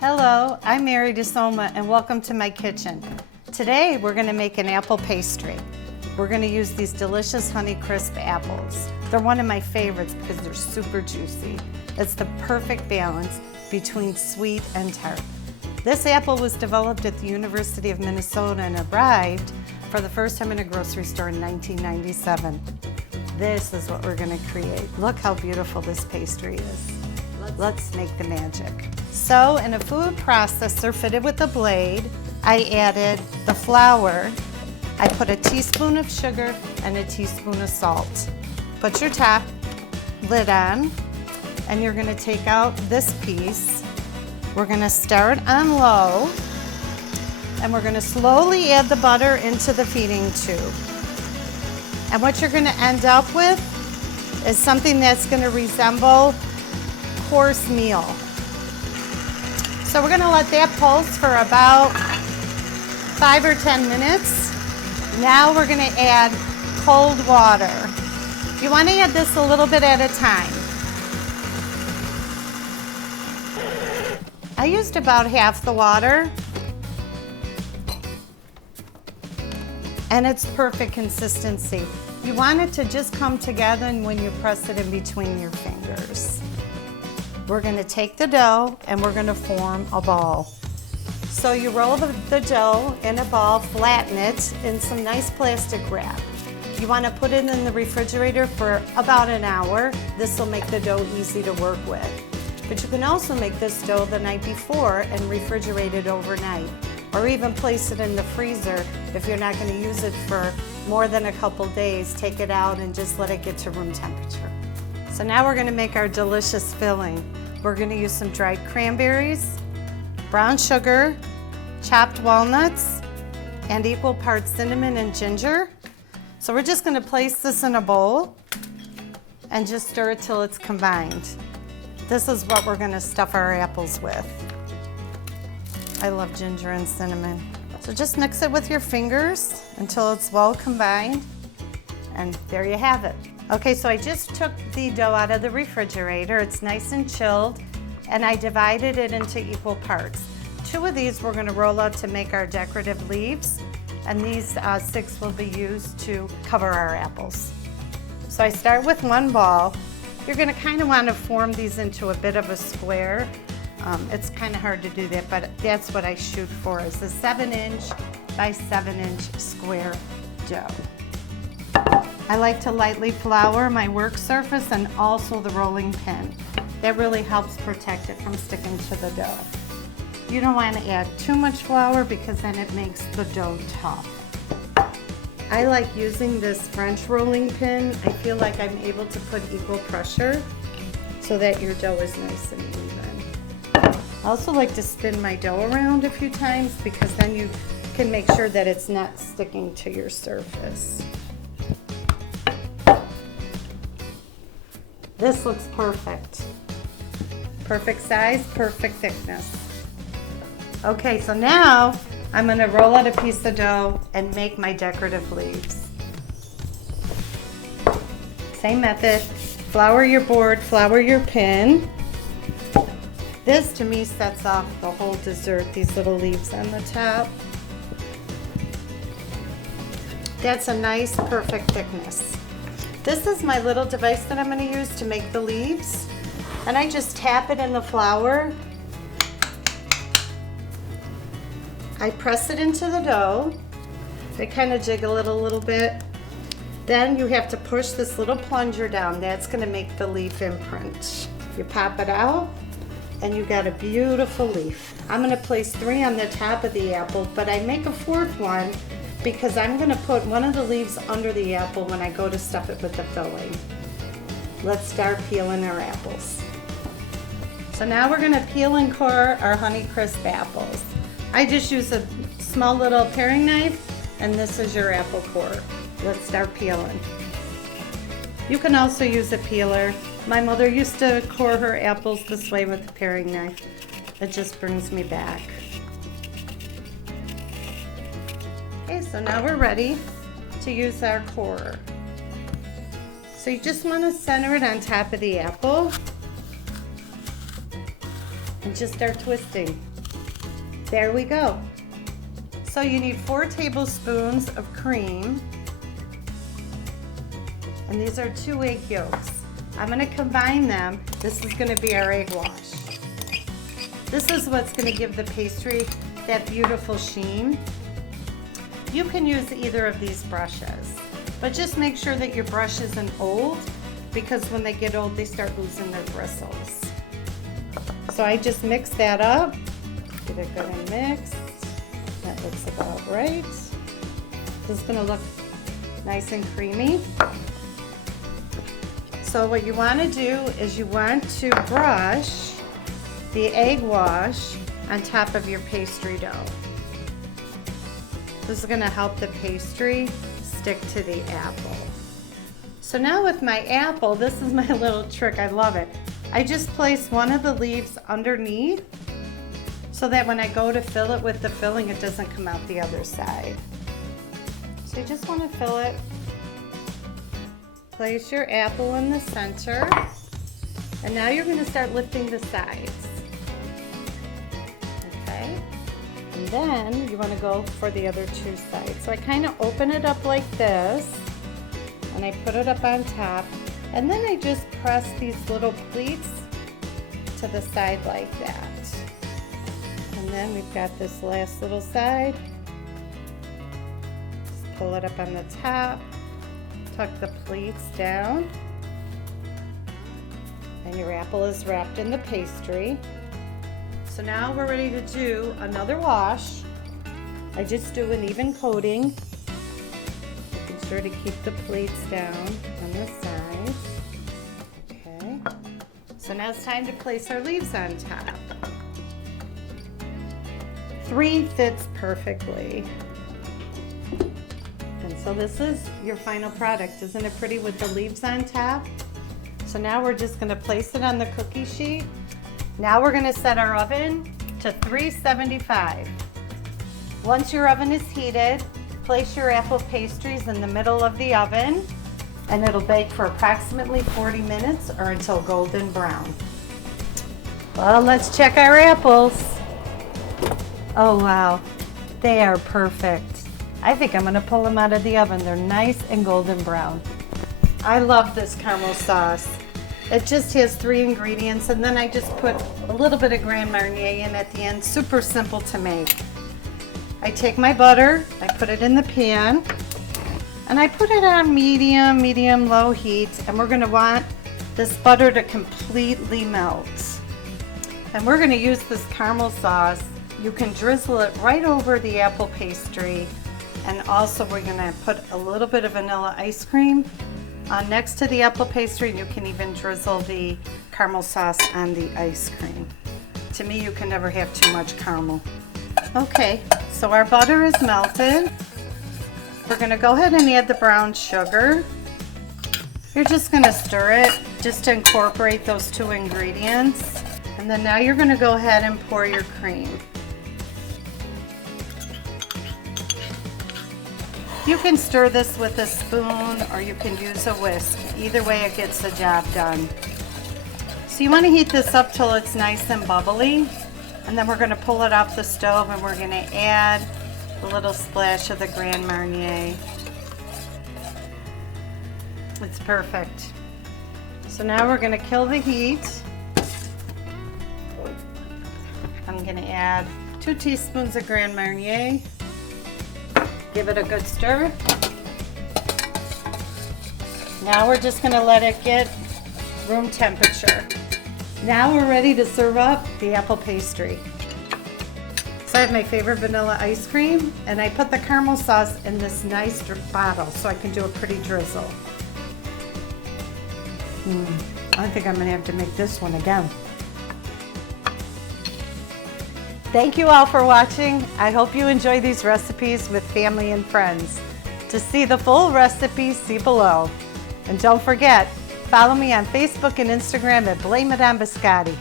Hello, I'm DiSomma and welcome to my kitchen. Today we're going to make an apple pastry. We're going to use these delicious Honeycrisp apples. They're one of my favorites because they're super juicy. It's the perfect balance between sweet and tart. This apple was developed at the University of Minnesota and arrived for the first time in a grocery store in 1997. This is what we're going to create. Look how beautiful this pastry is. Let's make the magic. So in a food processor fitted with a blade, I added the flour. I put a teaspoon of sugar and a teaspoon of salt. Put your top lid on, and you're gonna take out this piece. We're gonna start on low, and we're gonna slowly add the butter into the feeding tube. And what you're gonna end up with is something that's gonna resemble course meal. So we're going to let that pulse for about 5 or 10 minutes. Now we're going to add cold water. You want to add this a little bit at a time. I used about half the water, and it's perfect consistency. You want it to just come together and when you press it in between your fingers. We're going to take the dough and we're going to form a ball. So you roll the dough in a ball, flatten it in some nice plastic wrap. You want to put it in the refrigerator for about an hour. This will make the dough easy to work with. But you can also make this dough the night before and refrigerate it overnight, or even place it in the freezer if you're not going to use it for more than a couple days. Take it out and just let it get to room temperature. So now we're going to make our delicious filling. We're going to use some dried cranberries, brown sugar, chopped walnuts, and equal parts cinnamon and ginger. So we're just going to place this in a bowl and just stir it till it's combined. This is what we're going to stuff our apples with. I love ginger and cinnamon. So just mix it with your fingers until it's well combined, and there you have it. Okay, so I just took the dough out of the refrigerator. It's nice and chilled, and I divided it into equal parts. 2 of these we're gonna roll out to make our decorative leaves, and these 6 will be used to cover our apples. So I start with one ball. You're gonna kinda wanna form these into a bit of a square. It's kinda hard to do that, but that's what I shoot for, is a 7-inch by 7-inch square dough. I like to lightly flour my work surface and also the rolling pin. That really helps protect it from sticking to the dough. You don't want to add too much flour because then it makes the dough tough. I like using this French rolling pin. I feel like I'm able to put equal pressure so that your dough is nice and even. I also like to spin my dough around a few times because then you can make sure that it's not sticking to your surface. This looks perfect. Perfect size, perfect thickness. Okay, so now I'm gonna roll out a piece of dough and make my decorative leaves. Same method, flour your board, flour your pin. This to me sets off the whole dessert, these little leaves on the top. That's a nice, perfect thickness. This is my little device that I'm going to use to make the leaves, and I just tap it in the flour. I press it into the dough. They kind of jiggle it a little bit. Then you have to push this little plunger down. That's going to make the leaf imprint. You pop it out, and you got a beautiful leaf. I'm going to place 3 on the top of the apple, but I make a 4th one because I'm going to put one of the leaves under the apple when I go to stuff it with the filling. Let's start peeling our apples. So now we're going to peel and core our Honeycrisp apples. I just use a small little paring knife, and this is your apple core. Let's start peeling. You can also use a peeler. My mother used to core her apples this way with a paring knife. It just brings me back. Okay, so now we're ready to use our corer. So you just want to center it on top of the apple and just start twisting. There we go. So you need 4 tablespoons of cream. And these are 2 egg yolks. I'm gonna combine them. This is gonna be our egg wash. This is what's gonna give the pastry that beautiful sheen. You can use either of these brushes, but just make sure that your brush isn't old, because when they get old, they start losing their bristles. So I just mix that up. Get it good and mixed. That looks about right. This is gonna look nice and creamy. So what you want to do is you want to brush the egg wash on top of your pastry dough. This is going to help the pastry stick to the apple. So now with my apple, this is my little trick. I love it. I just place one of the leaves underneath so that when I go to fill it with the filling, it doesn't come out the other side. So you just want to fill it. Place your apple in the center, and now you're going to start lifting the sides. Okay, and then you want to go for the other 2 sides. So I kind of open it up like this, and I put it up on top, and then I just press these little pleats to the side like that. And then we've got this last little side. Just pull it up on the top. Tuck the pleats down, and your apple is wrapped in the pastry. So now we're ready to do another wash. I just do an even coating, making sure to keep the pleats down on the sides. Okay, so now it's time to place our leaves on top. 3 fits perfectly. So this is your final product. Isn't it pretty with the leaves on top? So now we're just gonna place it on the cookie sheet. Now we're gonna set our oven to 375. Once your oven is heated, place your apple pastries in the middle of the oven, and it'll bake for approximately 40 minutes or until golden brown. Well, let's check our apples. Oh wow, they are perfect. I think I'm gonna pull them out of the oven. They're nice and golden brown. I love this caramel sauce. It just has 3 ingredients, and then I just put a little bit of Grand Marnier in at the end. Super simple to make. I take my butter, I put it in the pan, and I put it on medium, low heat, and we're gonna want this butter to completely melt. And we're gonna use this caramel sauce. You can drizzle it right over the apple pastry. And also we're gonna put a little bit of vanilla ice cream next to the apple pastry, and you can even drizzle the caramel sauce on the ice cream. To me, you can never have too much caramel. Okay, so our butter is melted. We're gonna go ahead and add the brown sugar. You're just gonna stir it just to incorporate those 2 ingredients. And then now you're gonna go ahead and pour your cream. You can stir this with a spoon, or you can use a whisk. Either way, it gets the job done. So you want to heat this up till it's nice and bubbly, and then we're going to pull it off the stove, and we're going to add a little splash of the Grand Marnier. It's perfect. So now we're going to kill the heat. I'm going to add 2 teaspoons of Grand Marnier. Give it a good stir. Now we're just going to let it get room temperature. Now we're ready to serve up the apple pastry. So I have my favorite vanilla ice cream, and I put the caramel sauce in this nice bottle so I can do a pretty drizzle. I think I'm going to have to make this one again. Thank you all for watching. I hope you enjoy these recipes with family and friends. To see the full recipe, see below. And don't forget, follow me on Facebook and Instagram at Blame It on Biscotti.